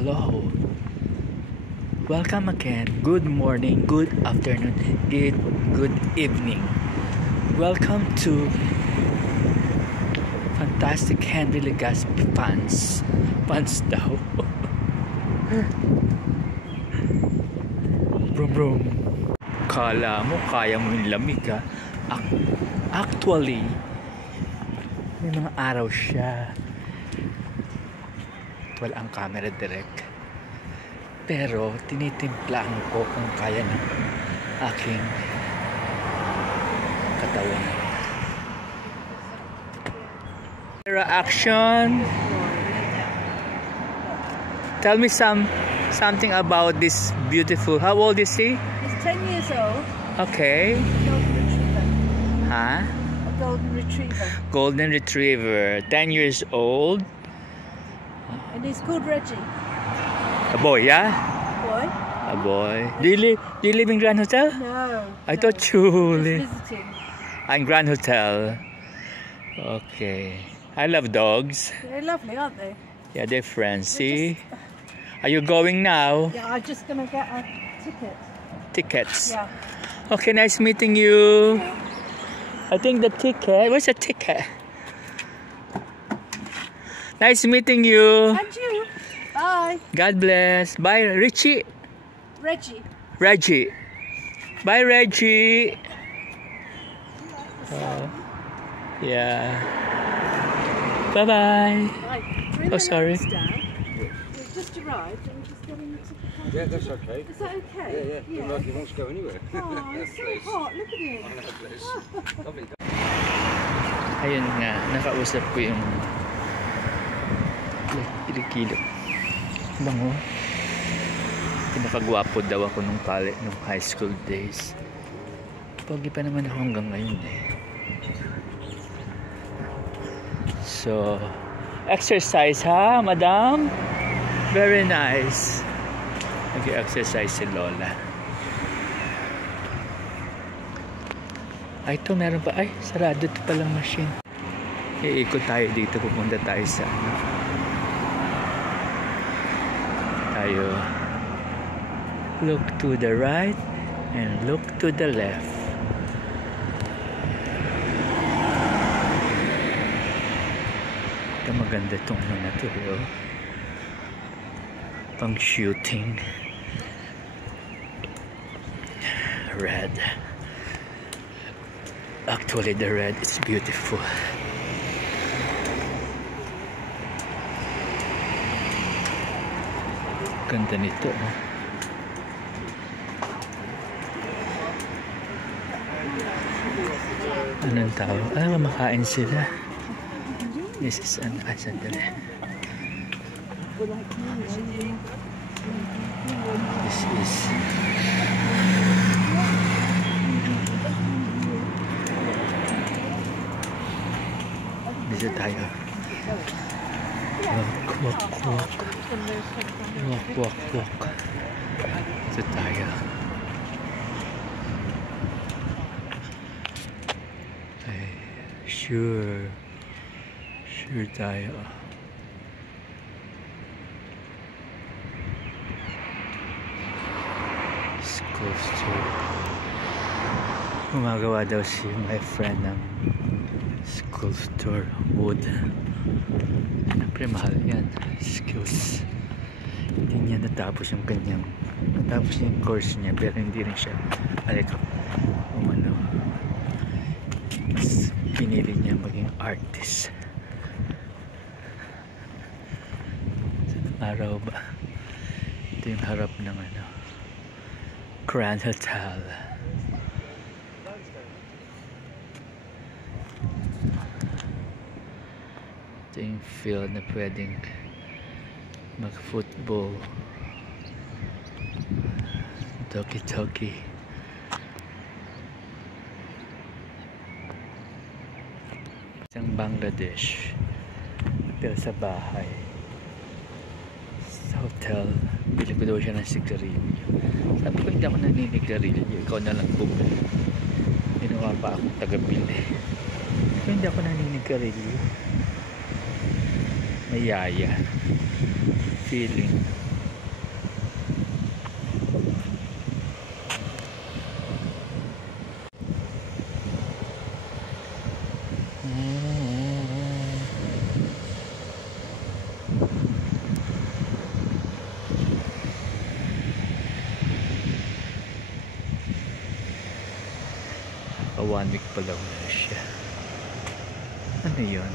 hello. Welcome again. Good morning, good afternoon, good evening. Welcome to Fantastic Henry Legaspi fans. Fans daw. Brum brum. Kala mo kaya mo yung lamig ha? Actually, may mga araw siya. Wala ang camera direct. Pero tinitimplahan ko kung kaya ng aking katawan. Action. Tell me something about this beautiful. How old is he? He's 10 years old. Okay. Golden retriever. Huh? A golden retriever. Golden retriever. 10 years old. And he's called Reggie. A boy, yeah? Boy? A boy. Do you live in Grand Hotel? No. I thought you Just live. visiting. I'm Grand Hotel. Okay. I love dogs. They're lovely, aren't they? Yeah, they're friends. See? Are you going now? Yeah, I'm just going to get a ticket. Tickets. Yeah. Okay, nice meeting you. I think the ticket. Where's the ticket? Nice meeting you. And you. Bye. God bless. Bye, Richie. Reggie. Reggie. Bye, Reggie. Yeah. Bye bye. Right. Oh, sorry. We've just arrived and just getting to the car. Yeah, that's okay. Is that okay? Yeah. Look like he wants to go anywhere. Oh, it's so hot. Look at him. I know, bless. Lovely. Ayun nga, nakausap ko yung kilikilip. Bango. Pinakagwapo daw ako nung high school days. Pogi pa naman ako hanggang ngayon eh. So, exercise ha, madam? Very nice. Nag-exercise si Lola. Ay, ito meron pa. Ay, sarado ito palang machine. Iikot tayo dito. Pupunta tayo sa tayo. Look to the right and look to the left. Ito maganda itong ano na ito. Pang shooting. Red. Actually, the red is beautiful. Ganda nito. Anong tawag? Ah, makain sila. This is an sandali. This is dito tayo. Walk. Dito tayo. Ay, sure tayo. Sculpture. Gumagawa daw si my friend ng sculpture wood. Siyempre mahal yan. Skills. Hindi niya natapos yung kanyang course niya, pero hindi rin siya umano. Mas pinili niya maging artist. Araw ba? Ito yung harap ng Grand Hotel. Ito yung field na pwedeng mag-football. Toki-toki. Isang Bangladesh. Hotel sa bahay. Sa hotel. Bili ko daw siya ng sigarilyo. Sabi ko hindi ako naninigarilyo. Ikaw na lang bumili. Ginawa pa akong taga-bili. Pero hindi ako naninigarilyo. Mayaya. Feeling. Naka 1 week pa lang na siya. Ano yun?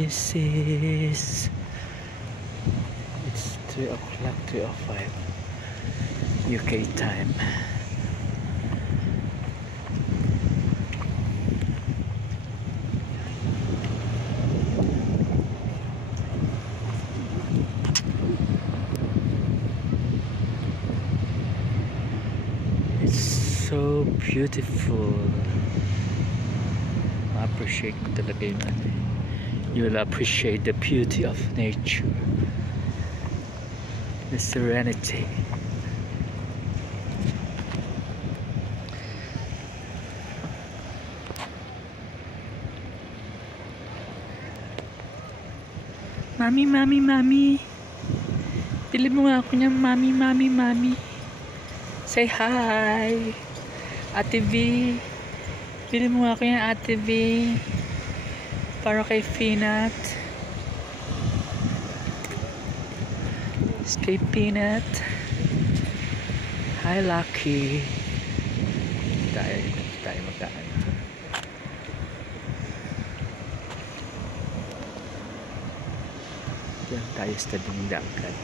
This is... It's 3 o'clock, 3:05 UK time. It's so beautiful. Ma-appreciate mo talaga yung ano. You'll appreciate the beauty of nature, the serenity. Mami, mami, mami. Pili mo nga ako niyan, mami, mami, mami. Say hi. Ate V. Pili mo nga ako niyan, Ate V. Para kay Peanut. Kay Peanut. Hi, Lucky. Tayo magkaan. Diyan tayo sa tabing dagat.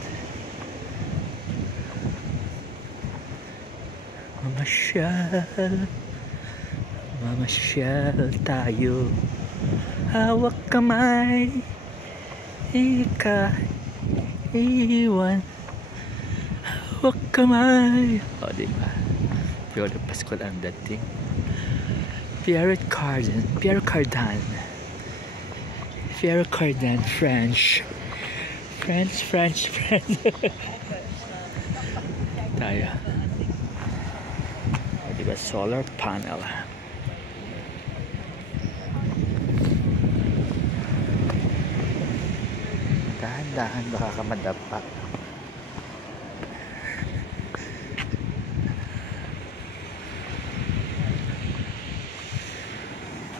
Mamasyal tayo. Hawak kamay, iwan. Hawak kamay. O, diba? Piolo Pascual ang dating. Pierre Cardin, French. Tayo. O, diba? Solar panel. Dahan-dahan baka ka madapa.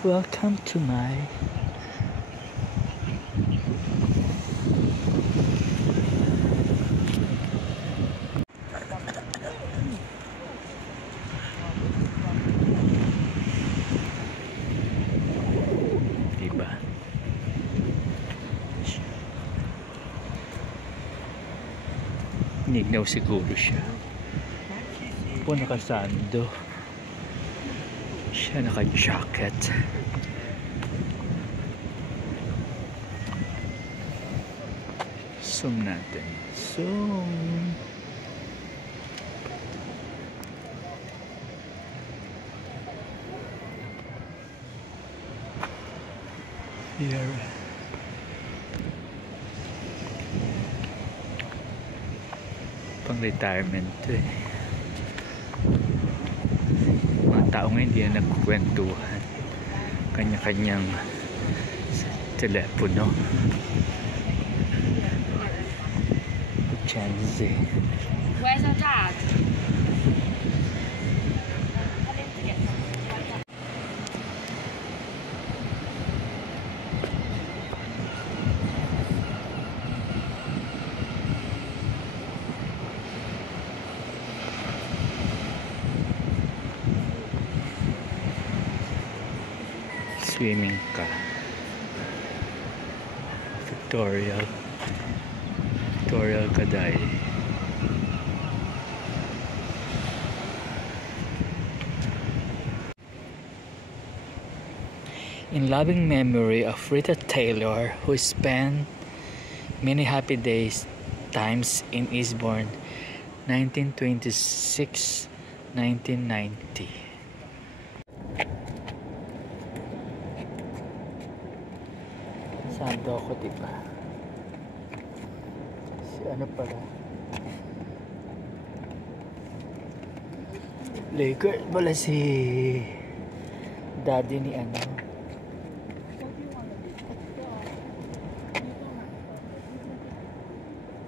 Welcome to my diba? Nignaw siguro siya. Po nakasando. Siya naka-jacket. Zoom natin. Zoom. Here. Pang-retirement to eh. Mga tao ngayon hindi na nagkukwentuhan. Kanya-kanyang telepono. Chance. Where's our dad? Swimming ka. Victoria Kaday. In loving memory of Rita Taylor, who spent many happy times in Eastbourne, 1926-1990. Sando ako, diba? Si ano pala? Laker pala si daddy ni ano?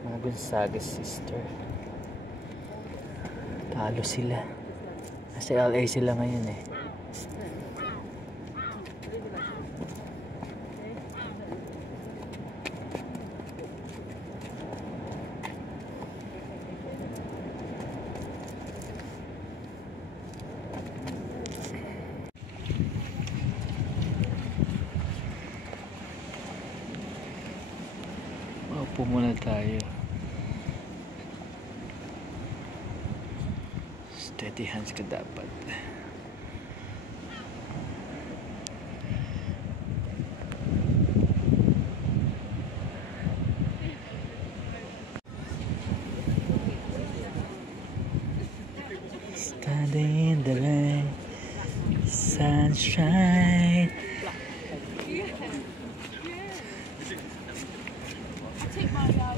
Mga Gonzaga sister. Talo sila. Nasa LA sila ngayon eh. Upo muna tayo. Steady hands ka dapat. Standing in the rain, sunshine.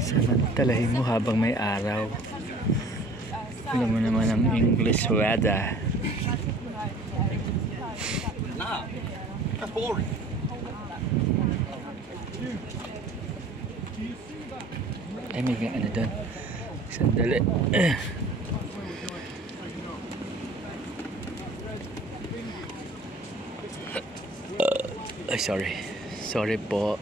Samantalahin mo habang may araw. Alam mo naman ang English weather. Nah, that's boring. Ay, may ano doon. Sandali. Ay, sorry. Sorry po.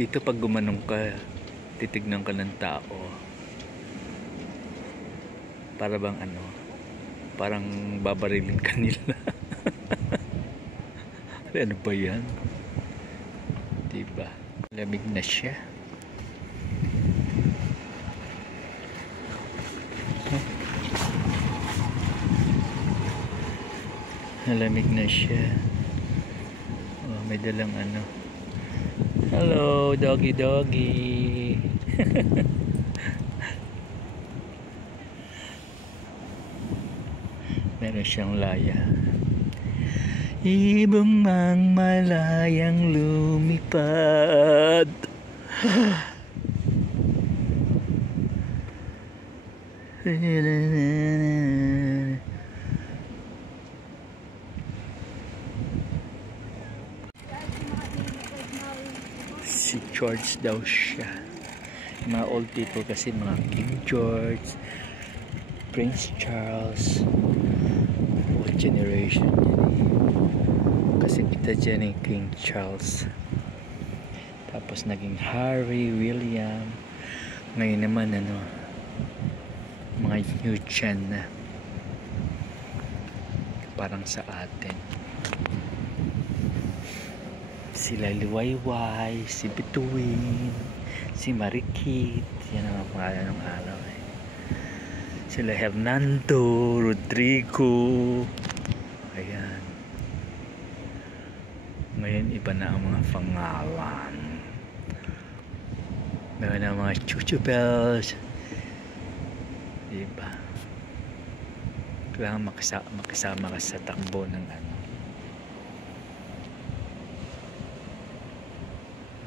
Dito pag gumanong ka, titignan ka ng tao. Para bang ano, parang babarilin ka nila. Ano ba yan? Diba? Lamig na siya. Nalamig na siya. Oh, may dalang ano. Hello, doggy doggy. Meron siyang laya. Ibang mang malayang lumipad. Si George daw siya. Mga old people kasi mga King George, Prince Charles, old generation yan eh. Kasi kita dyan eh, King Charles. Tapos naging Harry, William. Ngayon naman ano, mga new gen na. Parang sa atin. Sila Liwayway, si Bituin, si Marikit. Yan ang pangalan ng araw eh. Sila Hernando, Rodrigo. Ayan. Ngayon iba na ang mga pangalan. Meron na mga chuchupels. Diba? Kailangan makisama ka sa takbo ng ano,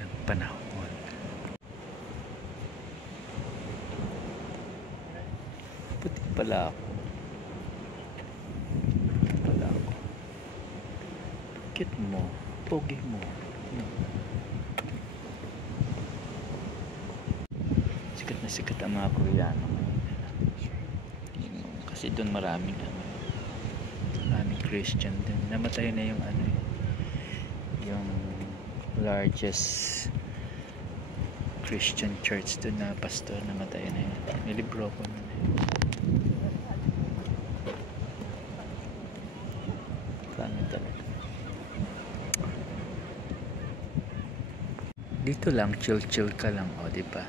ng panahon. Puti pala ako. Puti pala ako. Cute mo. Pogi mo. No. Sikat na sikat ang mga Koreano. Kasi doon maraming Christian din. Namatay na yung ano, yung largest Christian church doon na pastor, namatay na yun. Nilibro ko na yun. Pangit talaga. Dito lang, chill ka lang, o diba?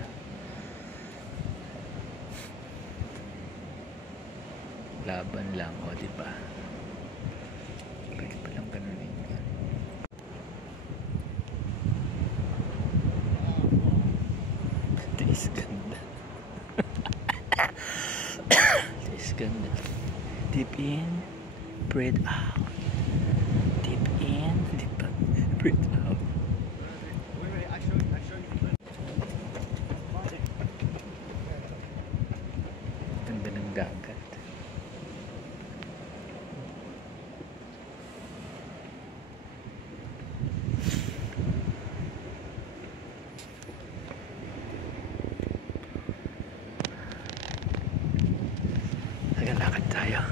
Laban lang, o diba? Pwede pa lang ganunin yan. Ito is ganda. Ito is ganda. Deep in, breathe out. Deep in, breathe out. Ganda ng dagat. Naglalakad tayo.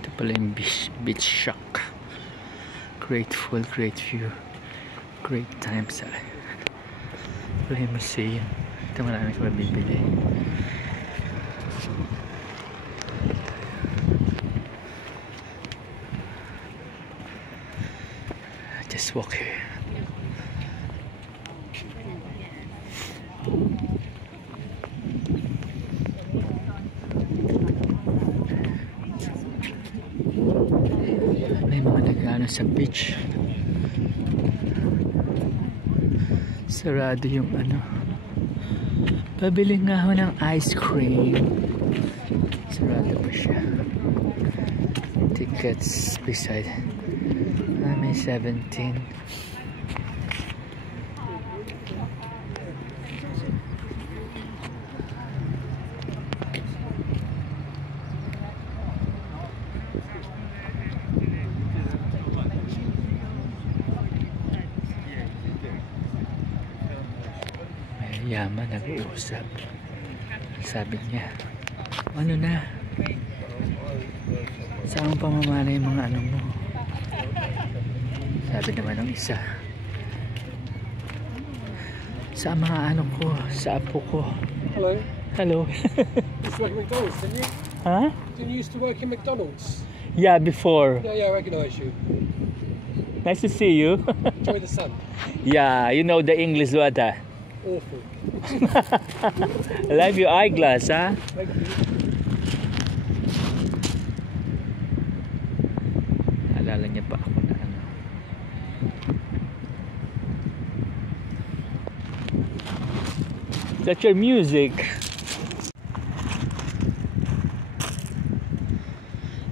Ito pala yung beach shack. Grateful, great view. Great time sa ito yung museum. Ito marami ko mabibili. Let's walk here. May mga nag-ano sa beach. Sarado yung ano. Pabili nga ako ng ice cream. Sarado pa siya. Tickets beside. May 17. Yaman nag-uusap. Sabi niya, ano na? Saan mo pamamana yung mga ano mo? Sabi naman ng isa, sa mga ano ko, sa apo ko. Hello. Hello. You used to work at McDonald's, didn't you? Huh? Didn't you used to work in McDonald's? Yeah, before. Yeah, I recognise you. Nice to see you. Enjoy the sun. Yeah, you know the English word. Awful. I love your eyeglass, huh? Thank you. Alala niya pa ako na ano. That's your music.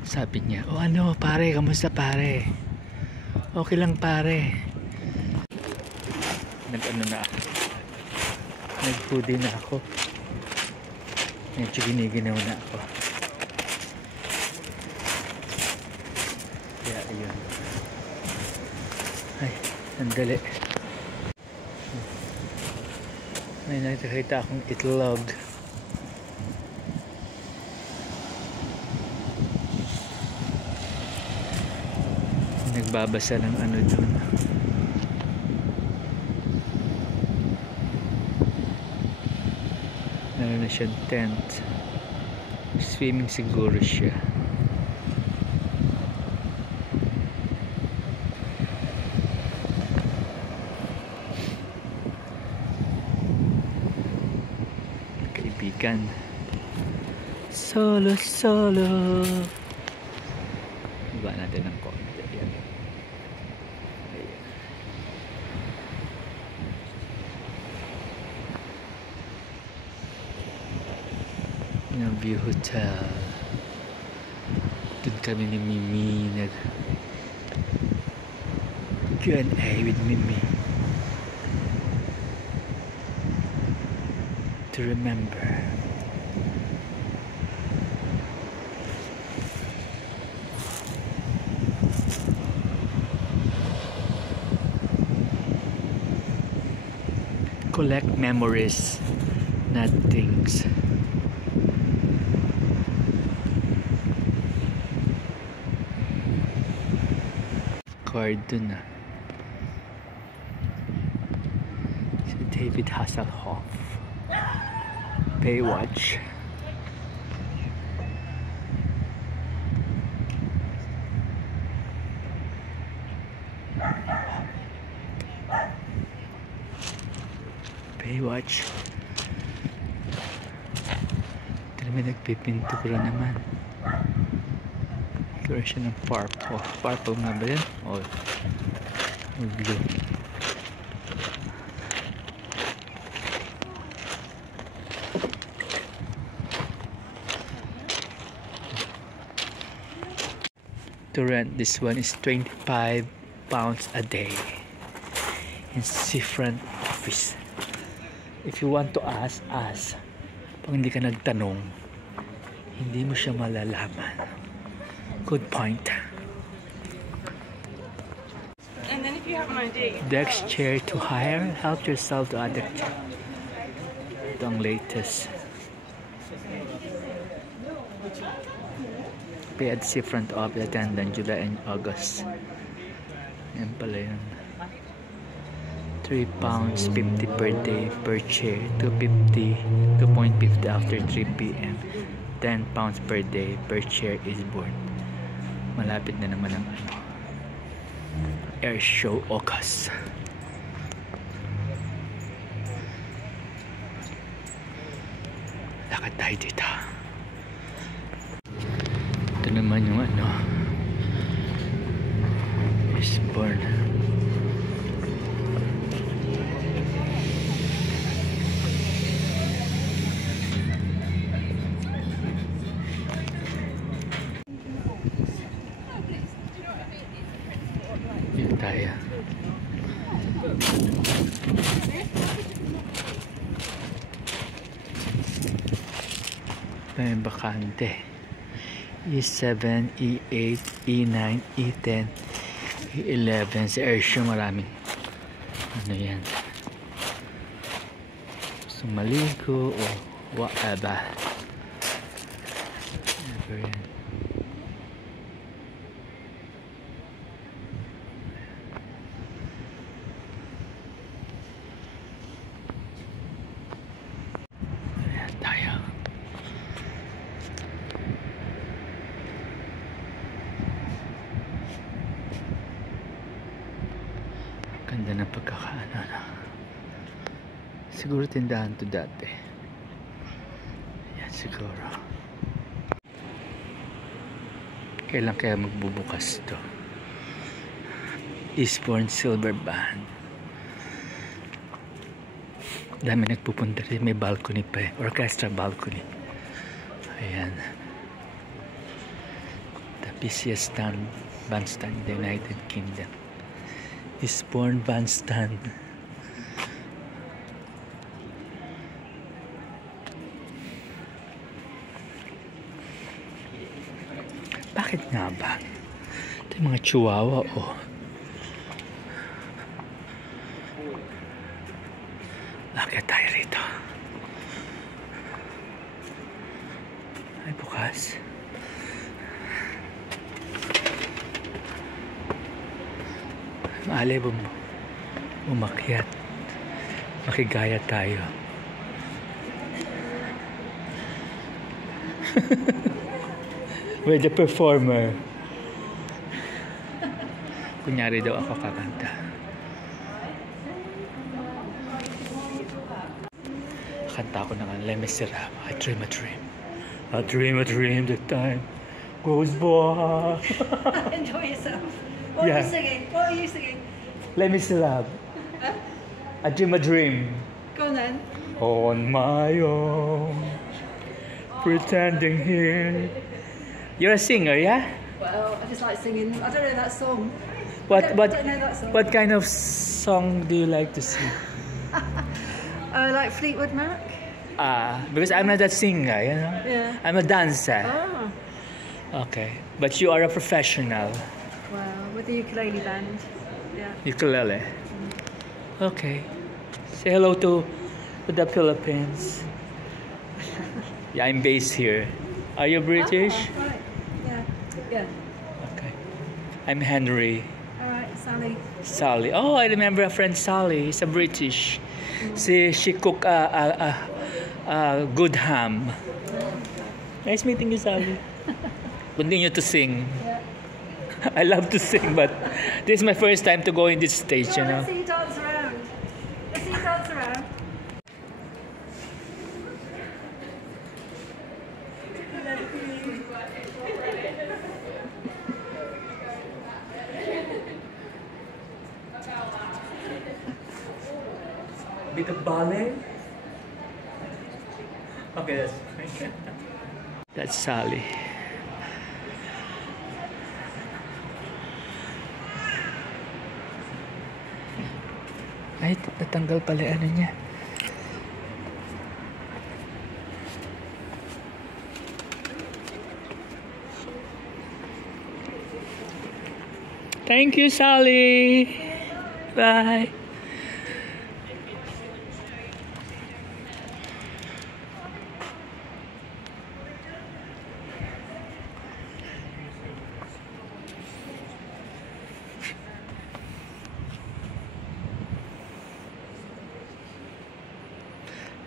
Sabi niya, oh ano pare, kamusta pare? Okay lang pare. Nag-ano na ako. Nag-foodie na ako. Medyo giniginaw na ako. Kaya ayun. Ay, sandali. May nakikita akong itlog. Nagbabasa ng ano dun. Meron na siyang tent. Swimming siguro siya. Kaibigan. Solo, solo. Iba natin ng konti. Ayan. Ayan. Yung View Hotel. Doon kami ni Mimi nag Q&A with Mimi. To remember. Collect memories, not things. Card dun na. Si David Hasselhoff. Baywatch. Baywatch. Ito naman nagpipintura naman. Color siya ng purple. Purple nga ba yan? O blue. To rent this one is £25 a day in different office. If you want to ask us, pag hindi ka nagtanong, hindi mo siya malalaman. Good point. And then if you have an idea, Dex chair to hire. Help yourself to other. Ito ang latest. Pay at different of the attendant July and August. Yan pala yun. £3.50 per day per chair. 2.50 after 3 p.m. £10 per day per chair is board. Malapit na naman ang ano. Air Show Ocas. Lakad tayo dito. Ito naman yung ano, Eastbourne. Dito tayo. Ito yung bakante. E7, E8, E9, E10, E11. Sa Airshow maraming ano yan. Gusto maligo o whatever. Whatever yan. Ayan tayo. Ganda ng pagkakaano na. Siguro tindahan to dati. Yan siguro. Kailan kaya magbubukas to? Eastbourne Silver Band. Dami nagpupunta rin. May balcony pa eh. Orchestra balcony. Ayan. The busiest bandstand in the United Kingdom. Eastbourne Bandstand. Bakit nga ba? Ito yung mga chihuahua oh. Lakad tayo rito. Ay bukas. Maali umakyat. Makigaya tayo. We're the performer. Kunyari daw ako kakanta. Kanta ko na nga Les Miserables. I dream a dream. I dream a dream that time goes by. Enjoy yourself. What Yeah. are you singing? What are you singing? Les Miserables. Huh? I dream a dream. Go on then. On my own. Pretending here. You're a singer, yeah? Well, I just like singing. I don't know that song. What I don't know that song. what kind of song do you like to sing? Like Fleetwood Mac. Because I'm not a singer, you know. Yeah. I'm a dancer. Oh. Okay, but you are a professional. Well, with the ukulele band. Yeah. Ukulele. Okay. Say hello to the Philippines. Yeah, I'm based here. Are you British? Oh, right. Yeah. Yeah. Okay. I'm Henry. All right, Sally. Sally. Oh, I remember a friend Sally. She's a British. She cook good ham. Nice meeting you, Sally. Continue to sing. Yeah. I love to sing, but this is my first time to go in this stage, you know. Let's see you dance around. Let's see you dance around. Bit of ballet. Okay, that's fine. That's Sally. Ay, natanggal pala ano niya. Thank you, Sally. Bye.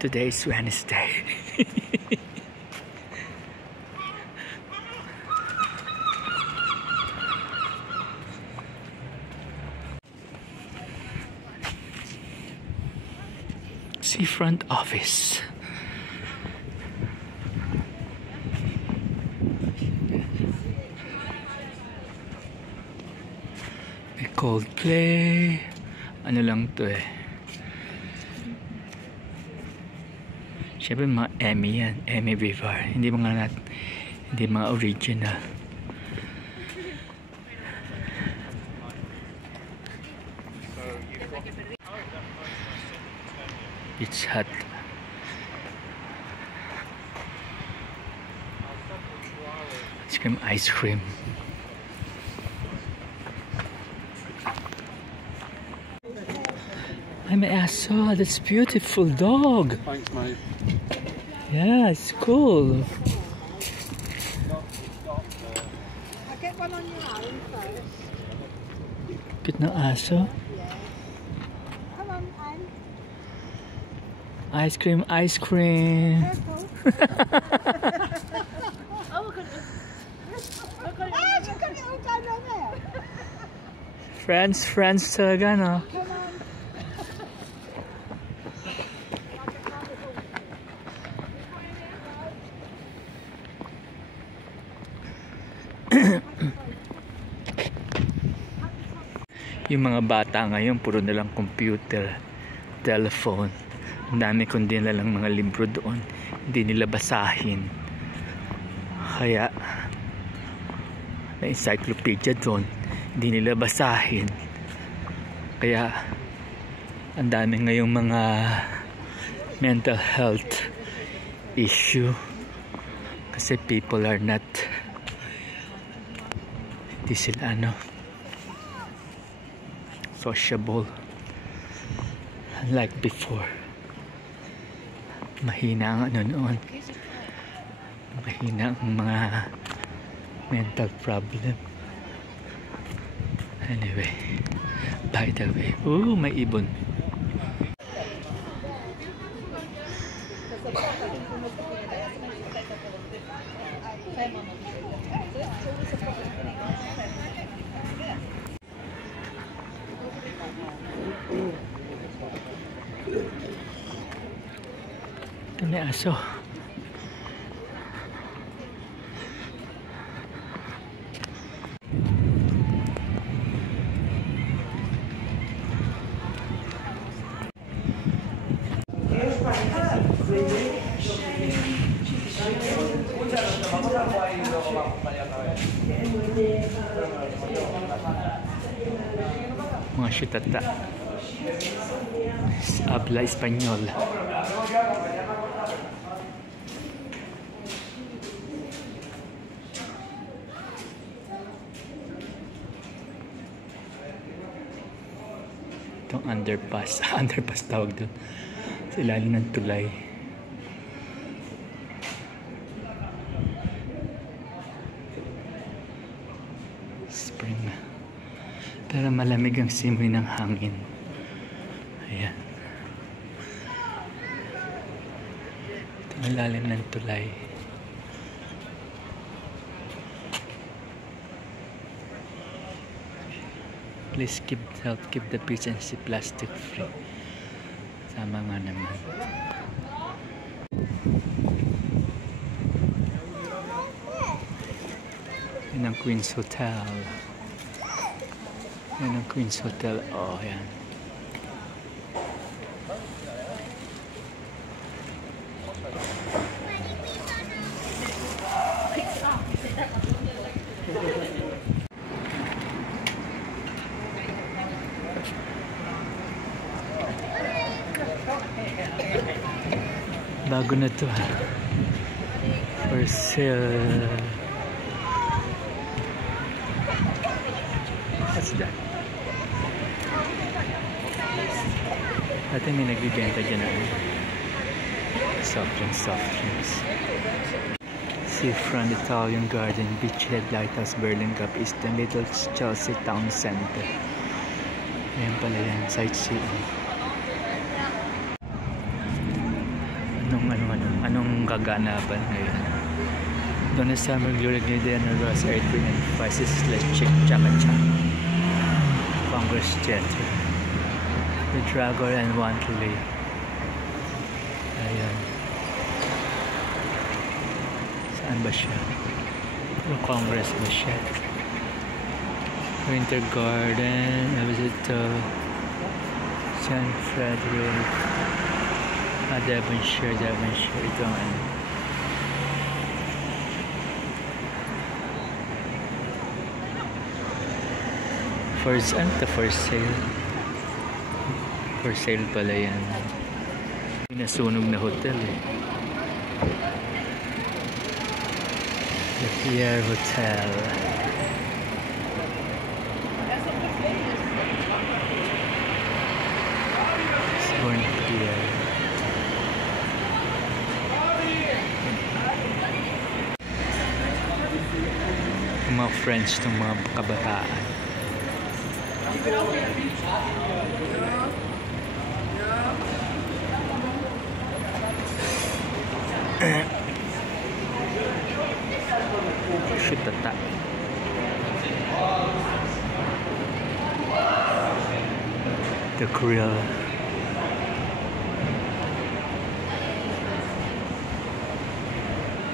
Today is Wednesday. Seafront office. May Coldplay. Ano lang to eh. Siyempre mga Emmy yan. Emmy Vivar. Hindi mga original. It's hot. Ice cream. Ay, may aso. That's beautiful dog. Thanks, mate. Yeah, it's cool. I'll get one on your own first. Cute ng aso. Come on, Anne. Ice cream, ice cream. Careful. Oh, look at this. Look at it. Ah, look at it all down on there. Friends talaga, no? Come on. Yung mga bata ngayon, puro nalang computer, telephone. Ang dami kundi nalang mga libro doon. Hindi nila basahin. Kaya, na encyclopedia doon, hindi nila basahin. Kaya, ang dami ngayong mga mental health issue. Kasi people are not, hindi sila sociable unlike before. Mahina ang noon. Mahina ang mga mental problem. Anyway, by the way, may ibon. Ito may aso. Mga syutata. Habla Espanyol. Itong underpass. Underpass tawag doon. Sa ilalim ng tulay. Spring. Pero malamig ang simoy ng hangin. Ayan. Ito ang lalim ng tulay. Please help keep the beach and sea plastic free. Sama nga naman. Yan ang Queen's Hotel. Yan ang Queen's Hotel. Oh, yan. Bago na to. For sale. What's that? Dati may nagbibenta dyan na soft drinks. Seafront Italian Garden, Beachhead Lighthouse, Berlin Cup, Eastern Little Chelsea Town Center. Ayan pala yan, sightseeing. Anong kaganapan ngayon? Doon na summer glory glide and Ross Earthquake and Spices Chick Chaka-Chak Congress Theater, The Dragon and Wantley, Ayan. Saan ba siya? Ano Congress ba siya? Winter Garden. I was at San Frederick. Devonshire. Ito ang ano. For sale. For sale pala yan. Nasunog na hotel eh. The Pierre Hotel. Born Pierre. Mga friends ng mga kabataan. Shitata. The grill.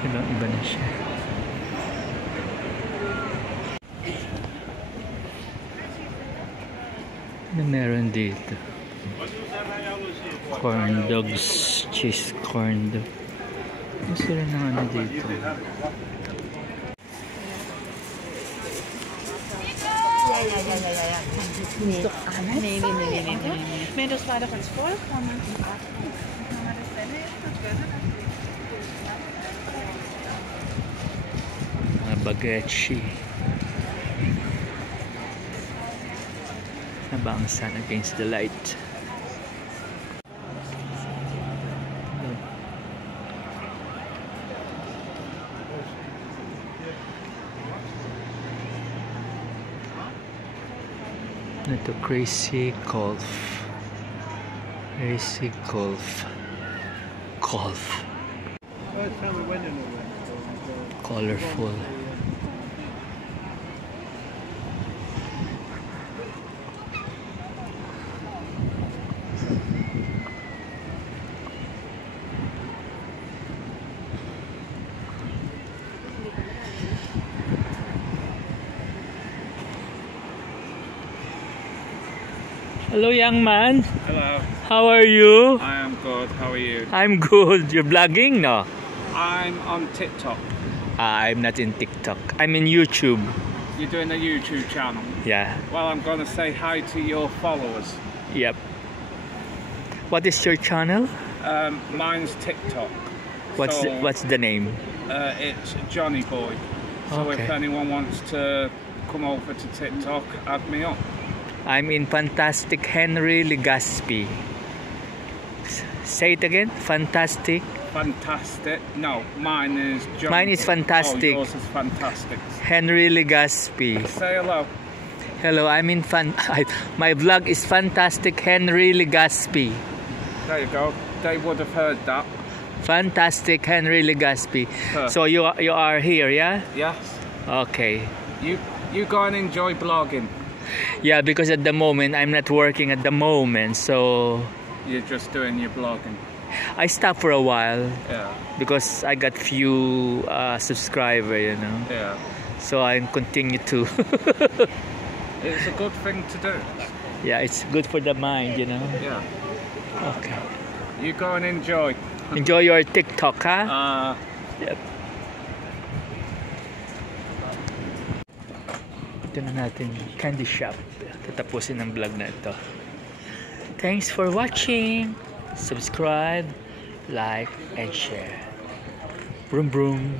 Iba na siya. Ano meron dito? Corn dogs, cheese corn dog. Ano sila ng ano dito? Nee. Maar dat waren van school komen. Baguette. Nabang sun against the light. Ito Crazy Golf. Colorful. Hello, young man. Hello. How are you? I am good. How are you? I'm good. You're vlogging, no? I'm on TikTok. I'm not in TikTok. I'm in YouTube. You're doing a YouTube channel. Yeah. Well, I'm going to say hi to your followers. Yep. What is your channel? Mine's TikTok. What's the name? It's Johnny Boy. So Okay. if anyone wants to come over to TikTok, add me up. I'm in Fantastic Henry Legaspi. Say it again. Fantastic. Fantastic. No, mine is Johnny. Mine is Fantastic. Oh, yours is Fantastic. Henry Legaspi. Say hello. Hello, I'm in my vlog is Fantastic Henry Legaspi. There you go. They would have heard that. Fantastic Henry Legaspi. So you are here, yeah? Yes. Okay. You go and enjoy blogging. Yeah, because at the moment I'm not working at the moment, so You're just doing your blogging. I stopped for a while Yeah. because I got few subscribers, you know. Yeah. So I continue to. It's a good thing to do. Yeah, it's good for the mind, you know. Yeah. Okay. You go and enjoy. Enjoy your TikTok, ha? Yep. Ito na natin candy shop. Tatapusin ang vlog na ito. Thanks for watching. Subscribe, like, and share. Broom broom.